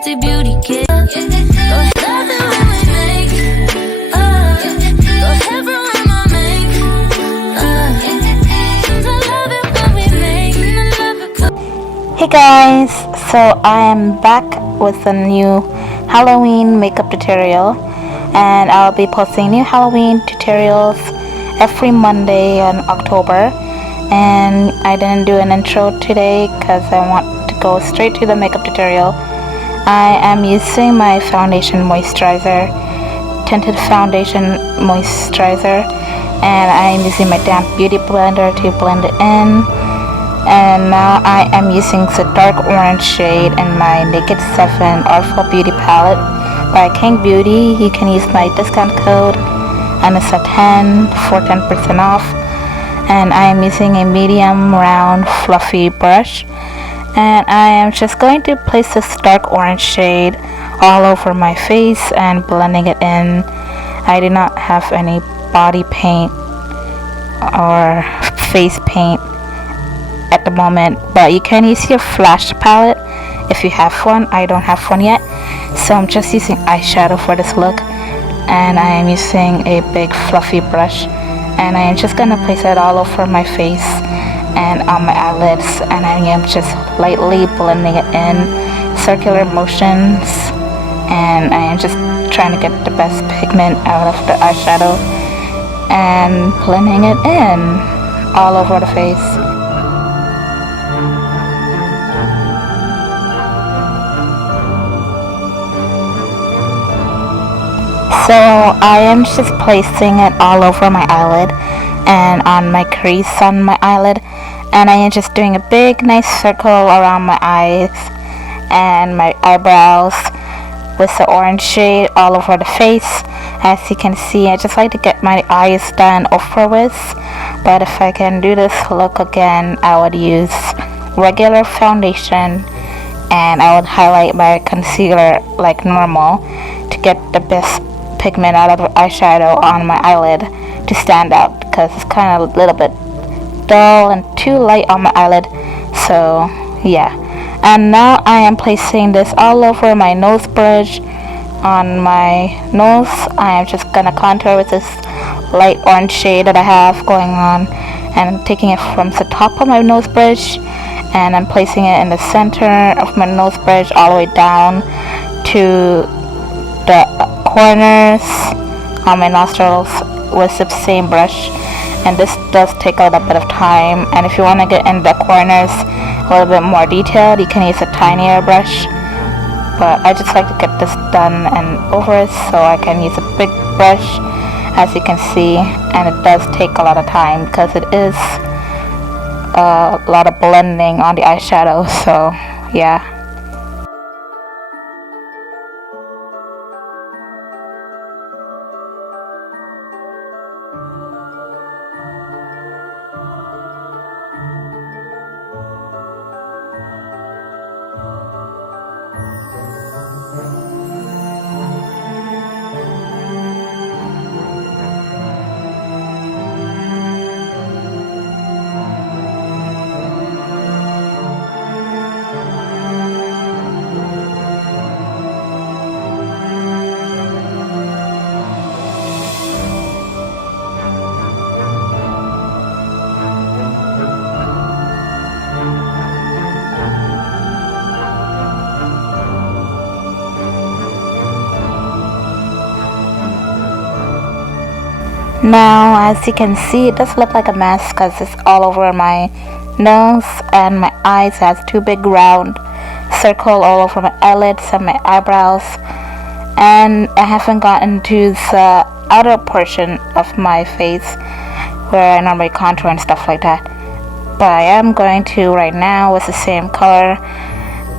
empty beauty kit. Love it when we make everyone I make. Love it when we make. Hey guys, so I am back with a new Halloween makeup tutorial, and I'll be posting new Halloween tutorials every Monday in October. And I didn't do an intro today because I want to go straight to the makeup tutorial. I am using my foundation moisturizer, tinted foundation moisturizer, and I am using my damp beauty blender to blend it in. And now I am using the dark orange shade in my Naked 7 Artful Beauty palette by Qing Beauty. You can use my discount code Annisa10 for 10% off. And I am using a medium round fluffy brush, and I am just going to place this dark orange shade all over my face and blending it in. I do not have any body paint or face paint at the moment, but you can use your flash palette if you have one. I don't have one yet, so I'm just using eyeshadow for this look, and I am using a big fluffy brush, and I am just gonna place it all over my face and on my eyelids, and I am just lightly blending it in circular motions, and I am just trying to get the best pigment out of the eyeshadow and blending it in all over the face. So I am just placing it all over my eyelid and on my crease on my eyelid, and I am just doing a big nice circle around my eyes and my eyebrows with the orange shade all over the face. As you can see, I just like to get my eyes done over with, but if I can do this look again, I would use regular foundation and I would highlight my concealer like normal to get the best pigment out of the eyeshadow on my eyelid to stand out, because it's kind of a little bit dull and too light on my eyelid. So yeah, and now I am placing this all over my nose bridge on my nose. I am just gonna contour with this light orange shade that I have going on, and I'm taking it from the top of my nose bridge and I'm placing it in the center of my nose bridge all the way down to the corners on my nostrils with the same brush. And this does take a little bit of time, and if you want to get in the corners a little bit more detailed, you can use a tinier brush, but I just like to get this done and over it, so I can use a big brush, as you can see. And it does take a lot of time because it is a lot of blending on the eyeshadow, so yeah. Now, as you can see, it does look like a mess because it's all over my nose, and my eyes has two big round circle all over my eyelids and my eyebrows, and I haven't gotten to the outer portion of my face where I normally contour and stuff like that, but I am going to right now with the same color.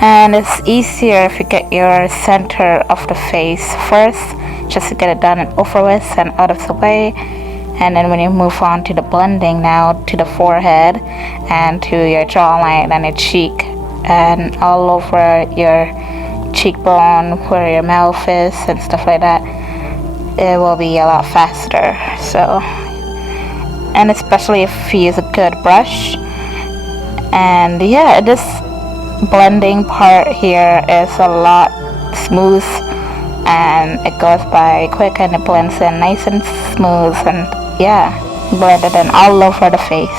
And it's easier if you get your center of the face first, just to get it done and over with and out of the way. And then when you move on to the blending now, to the forehead and to your jawline and your cheek and all over your cheekbone where your mouth is and stuff like that, it will be a lot faster. So, and especially if you use a good brush. And yeah, this blending part here is a lot smooth, and it goes by quick and it blends in nice and smooth, and yeah, blend it in all over the face.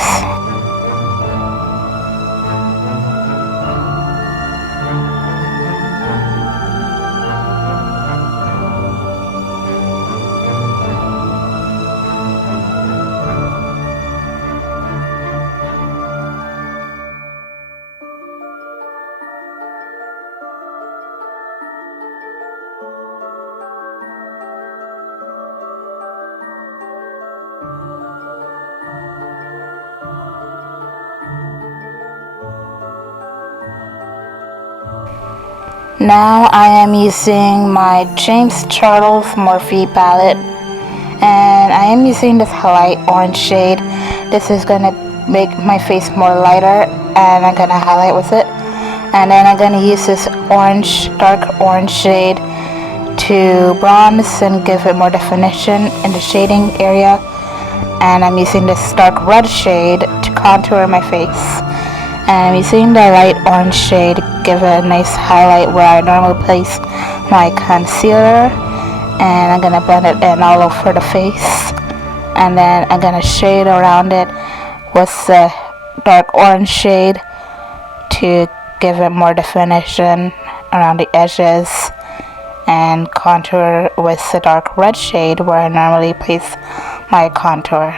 Now I am using my James Charles Morphe palette, and I am using this light orange shade. This is gonna make my face more lighter, and I'm gonna highlight with it. And then I'm gonna use this dark orange shade to bronze and give it more definition in the shading area. And I'm using this dark red shade to contour my face. And I'm using the light orange shade to give it a nice highlight where I normally place my concealer. And I'm gonna blend it in all over the face. And then I'm gonna shade around it with the dark orange shade to give it more definition around the edges, and contour with the dark red shade where I normally place my contour.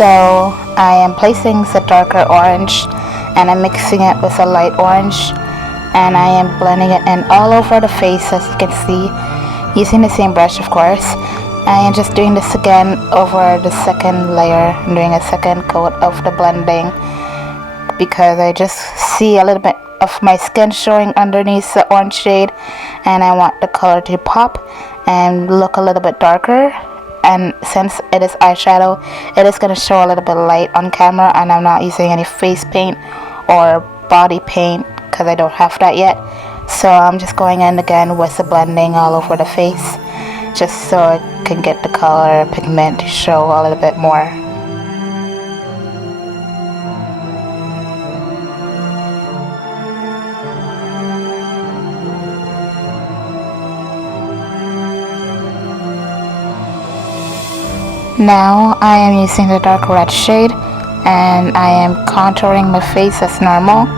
So I am placing the darker orange and I'm mixing it with a light orange, and I am blending it in all over the face, as you can see, using the same brush, of course. I am just doing this again over the second layer. I'm doing a second coat of the blending because I just see a little bit of my skin showing underneath the orange shade, and I want the color to pop and look a little bit darker. And since it is eyeshadow, it is going to show a little bit light on camera, and I'm not using any face paint or body paint because I don't have that yet. So I'm just going in again with the blending all over the face, just so I can get the color pigment to show a little bit more. Now I am using the dark red shade, and I am contouring my face as normal.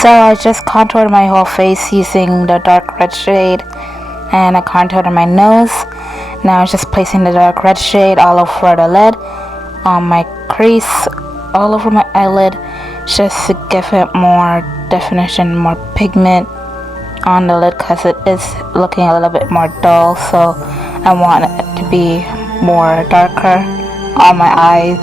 So I just contoured my whole face using the dark red shade, and I contoured my nose. Now I'm just placing the dark red shade all over the lid, on my crease, all over my eyelid, just to give it more definition, more pigment on the lid, because it is looking a little bit more dull, so I want it to be more darker on my eyes.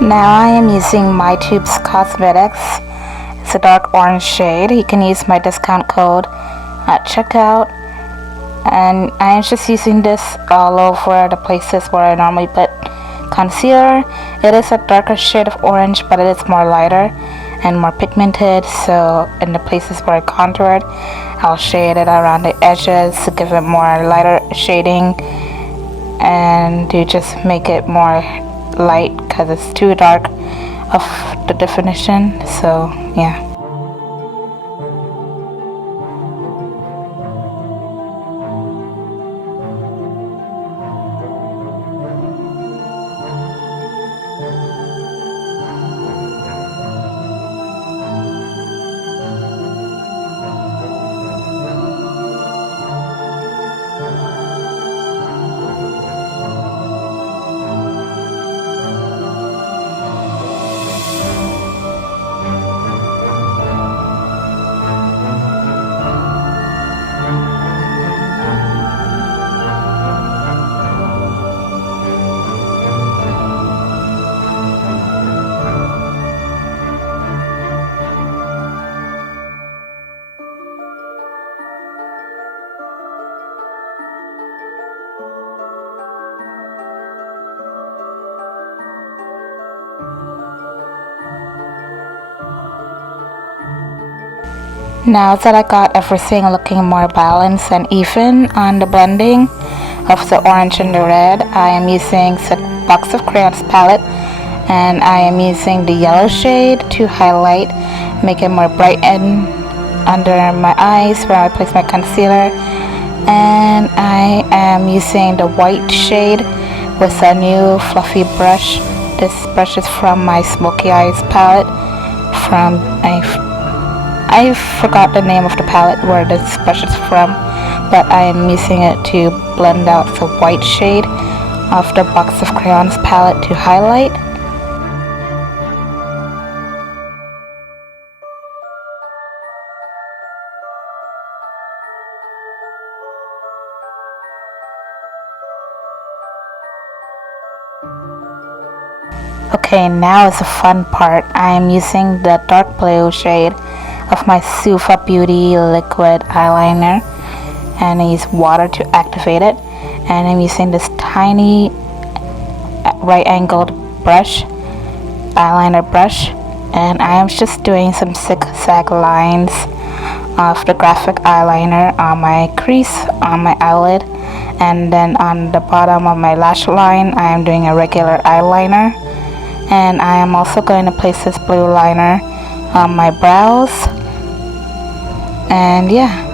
Now I am using My Tubes Cosmetics. It's a dark orange shade. You can use my discount code at checkout. And I am just using this all over the places where I normally put concealer. It is a darker shade of orange, but it is more lighter and more pigmented. So in the places where I contoured, I'll shade it around the edges to give it more lighter shading and to just make it more light, because it's too dark of the definition. So yeah. Now that I got everything looking more balanced and even on the blending of the orange and the red, I am using the box of crayons palette, and I am using the yellow shade to highlight, make it more brighten under my eyes where I place my concealer. And I am using the white shade with a new fluffy brush. This brush is from my Smoky Eyes palette from I forgot the name of the palette where this brush is from, but I am using it to blend out the white shade of the box of crayons palette to highlight. Okay, now is the fun part. I am using the dark blue shade of my Sufa Beauty liquid eyeliner, and I use water to activate it, and I'm using this tiny right angled brush, eyeliner brush, and I am just doing some zigzag lines of the graphic eyeliner on my crease on my eyelid, and then on the bottom of my lash line I am doing a regular eyeliner, and I am also going to place this blue liner on my brows. And yeah.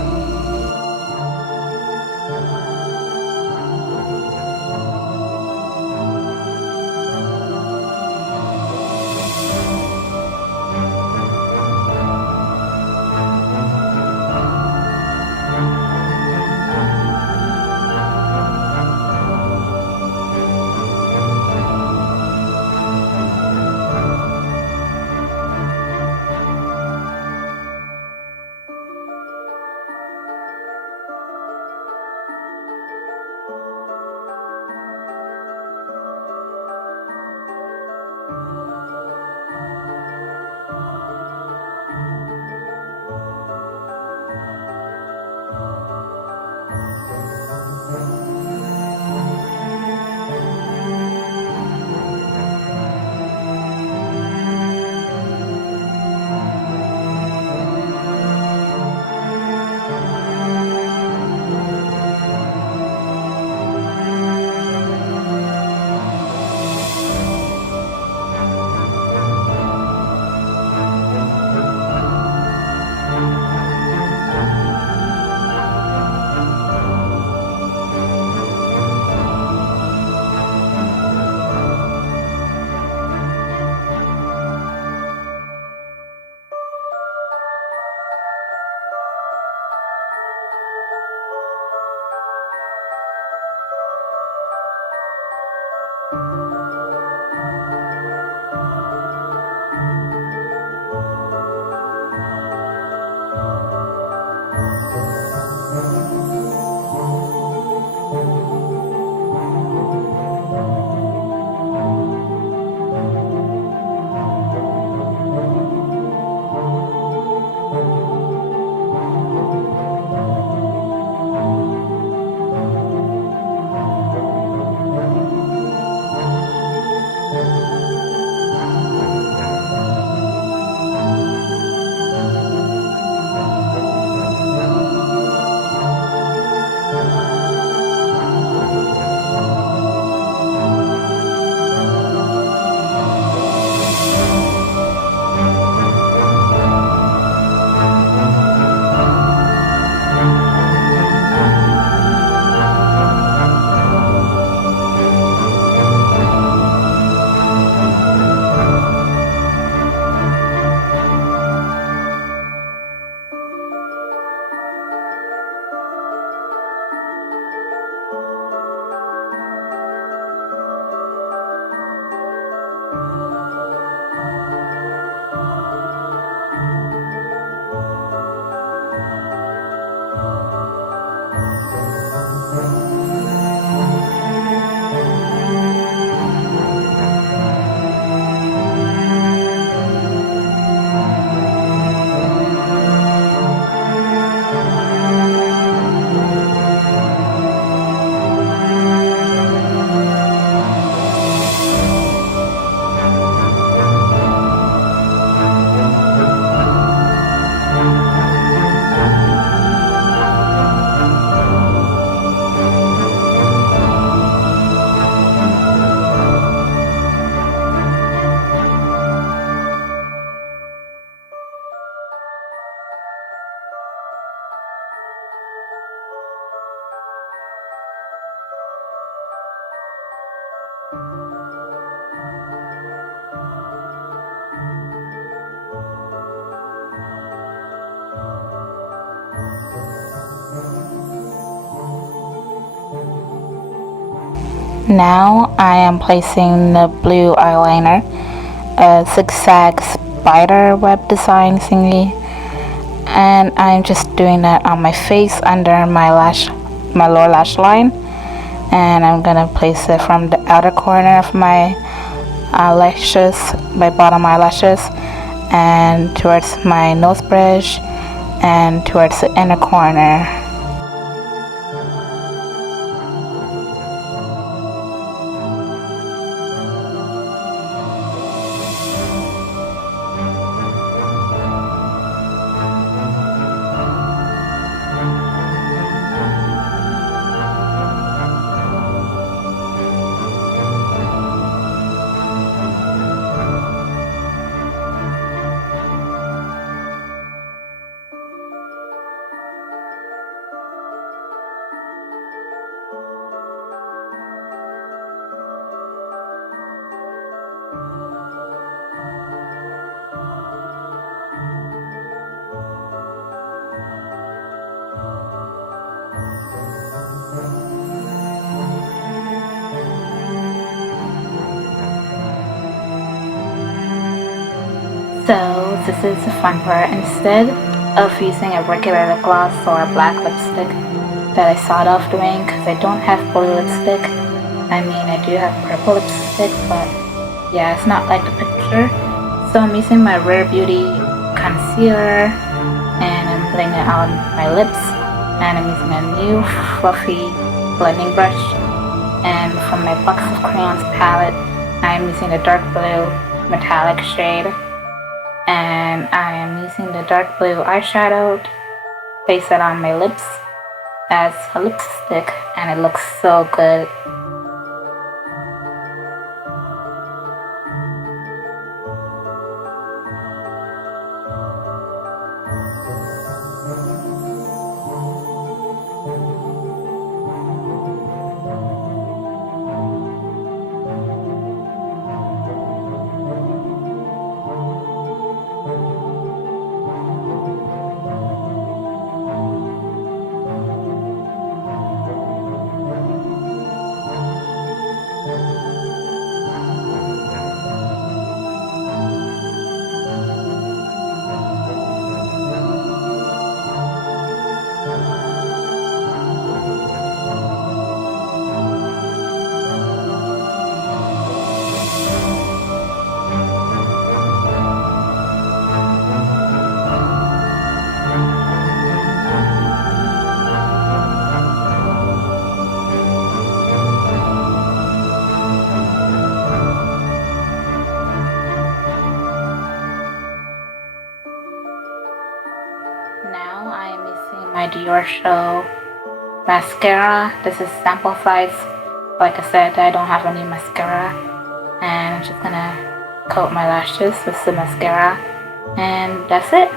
Now I am placing the blue eyeliner, a zigzag spider web design thingy, and I'm just doing that on my face under my lower lash line, and I'm gonna place it from the outer corner of my lashes, my bottom eyelashes, and towards my nose bridge, and towards the inner corner. So this is the fun part. Instead of using a regular lip gloss or a black lipstick that I thought of doing, because I don't have blue lipstick. I mean, I do have purple lipstick, but yeah, it's not like the picture. So I'm using my Rare Beauty concealer, and I'm putting it on my lips, and I'm using a new fluffy blending brush. And from my box of crayons palette, I'm using the dark blue metallic shade. And I am using the dark blue eyeshadow to place it on my lips as a lipstick, and it looks so good. Now I am using my Dior Show mascara. This is sample size. Like I said, I don't have any mascara, and I'm just gonna coat my lashes with the mascara, and that's it.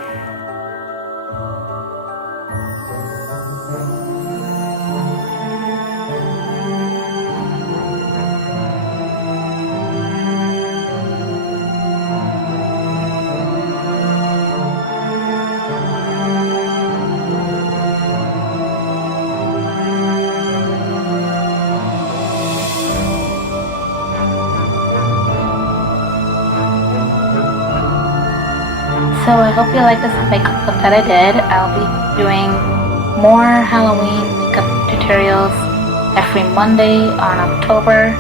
So I hope you like this makeup look that I did. I'll be doing more Halloween makeup tutorials every Monday on October,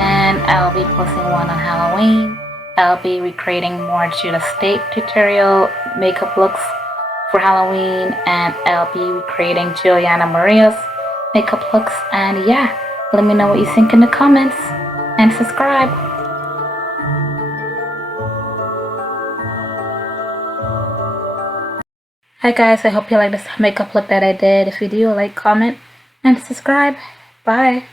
and I'll be posting one on Halloween. I'll be recreating more Judah State tutorial makeup looks for Halloween, and I'll be recreating Juliana Maria's makeup looks. And yeah, let me know what you think in the comments, and subscribe. Hi guys, I hope you like this makeup look that I did. If you do, like, comment, and subscribe. Bye.